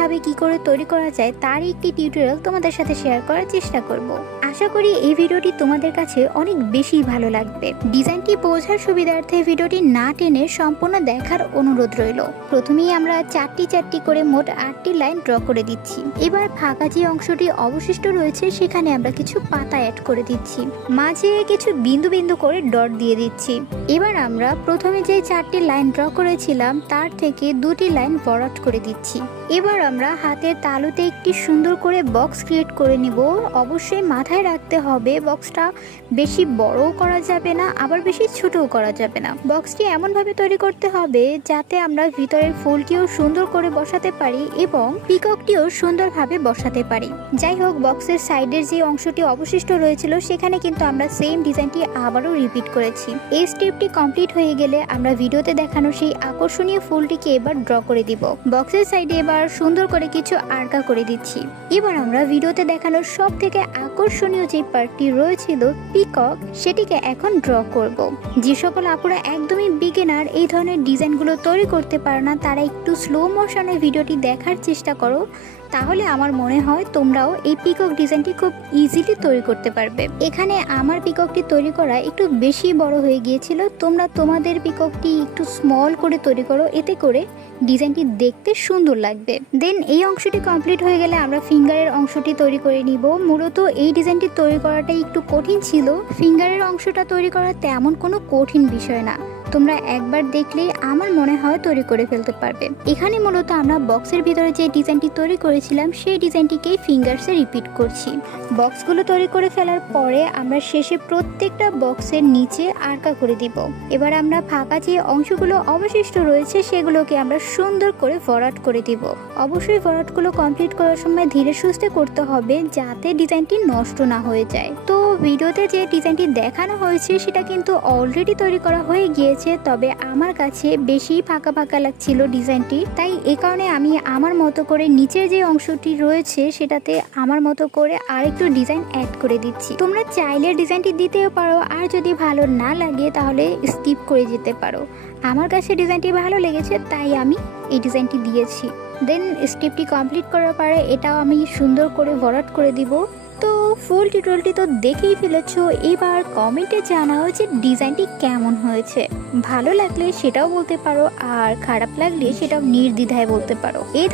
ভাবে কি করে তৈরি করা যায় তার একটি টিউটোরিয়াল তোমাদের সাথে শেয়ার করার চেষ্টা করব। আশা করি এই ভিডিওটি তোমাদের কাছে অনেক বেশি ভালো লাগবে। ডিজাইনটি বোঝার সুবিধার্থে ভিডিওটি না টেনে সম্পূর্ণ দেখার অনুরোধ রইল। প্রথমেই আমরা চারটি করে মোট 8টি লাইন ড্র করে দিচ্ছি। এবার ফাঁকা যে অংশটি অবশিষ্ট রয়েছে সেখানে আমরা কিছু পাতা অ্যাড করে দিচ্ছি, মাঝে কিছু বিন্দু বিন্দু করে ডট দিয়ে দিচ্ছি। এবার আমরা প্রথমে যে 4টি লাইন ড্র করেছিলাম তার থেকে 2টি লাইন ভরাট করে দিচ্ছি। এবার আমরা হাতের তালুতে একটি সুন্দর করে বক্স ক্রিয়েট করে নিব। অবশ্যই মাথায় রাখতে হবে বক্সটা বেশি বড়ও করা যাবে না, আবার বেশি ছোটও করা যাবে না। বক্সটি এমনভাবে তৈরি করতে হবে যাতে আমরা ভিতরের ফুলটিও সুন্দর করে বসাতে পারি এবং পিককটিও সুন্দরভাবে বসাতে পারি। যাই হোক, বক্সের সাইডের যে অংশটি অবশিষ্ট রয়েছিল সেখানে কিন্তু আমরা সেম ডিজাইনটি আবারও রিপিট করেছি। এই স্টেপটি কমপ্লিট হয়ে গেলে আমরা ভিডিওতে দেখানো সেই আকর্ষণীয় ফুলটিকে এবার ড্র করে দিব। বক্সের সাইডে এবার সুন্দর করে কিছু আর্কা করে দিচ্ছি। এবার আমরা ভিডিওতে দেখানোর সব থেকে আকর্ষণীয় যে পার্টটি রয়েছিল পিকক, সেটিকে এখন ড্র করব। যে সকল আপুরা একদমই বিগিনার এই ধরনের ডিজাইনগুলো তৈরি করতে পারে না, তারা একটু স্লো মোশনে ভিডিওটি দেখার চেষ্টা করো, তাহলে আমার মনে হয় তোমরাও এই পিকক ডিজাইনটি খুব ইজিলি তৈরি করতে পারবে। এখানে আমার পিককটি তৈরি করা একটু বেশি বড় হয়ে গিয়েছিল, তোমরা তোমাদের পিককটি একটু স্মল করে তৈরি করো, এতে করে ডিজাইনটি দেখতে সুন্দর লাগবে। দেন এই অংশটি কমপ্লিট হয়ে গেলে আমরা ফিঙ্গারের অংশটি তৈরি করে নিব। মূলত এই ডিজাইনটি তৈরি করাটা একটু কঠিন ছিল। ফিঙ্গারের অংশটা তৈরি করা তেমন কোনো কঠিন বিষয় না, তোমরা একবার দেখলেই আমার মনে হয় তৈরি করে ফেলতে পারবে। এখানে মূলত আমরা বক্সের ভিতরে যে ডিজাইনটি তৈরি করেছিলাম সেই ডিজাইনটিকেই ফিঙ্গার্সে রিপিট করছি। বক্সগুলো তৈরি করে ফেলার পরে আমরা শেষে প্রত্যেকটা বক্সের নিচে আর্কা করে দিব। এবার আমরা ফাঁকা যে অংশগুলো অবশিষ্ট রয়েছে সেগুলোকে আমরা সুন্দর করে ভরাট করে দিব। অবশ্যই ভরাটগুলো কমপ্লিট করার সময় ধীরে সুস্থে করতে হবে যাতে ডিজাইনটি নষ্ট না হয়ে যায়। তো ভিডিওতে যে ডিজাইনটি দেখানো হয়েছে সেটা কিন্তু অলরেডি তৈরি করা হয়ে গিয়েছে, তবে আমার কাছে বেশি ফাঁকা ফাঁকা লাগছিল ডিজাইনটি, তাই এই কারণে আমি আমার মতো করে নিচের যে অংশটি রয়েছে সেটাতে আমার মতো করে আরেকটু ডিজাইন অ্যাড করে দিচ্ছি। তোমরা চাইলে ডিজাইনটি দিতেও পারো, আর যদি ভালো না লাগে তাহলে স্কিপ করে যেতে পারো। আমার কাছে ডিজাইনটি ভালো লেগেছে তাই আমি এই ডিজাইনটি দিয়েছি। দেন স্টেপটি কমপ্লিট করার পরে এটাও আমি সুন্দর করে ভরাট করে দিব। তো ফুল টিউটোরিয়ালটি তো দেখেই ফেলেছো, এবার কমেন্টে জানাও যে ডিজাইনটি কেমন হয়েছে। ভালো লাগলে সেটাও বলতে পারো, আর খারাপ লাগলে সেটাও নির্দ্বিধায় বলতে পারো। এই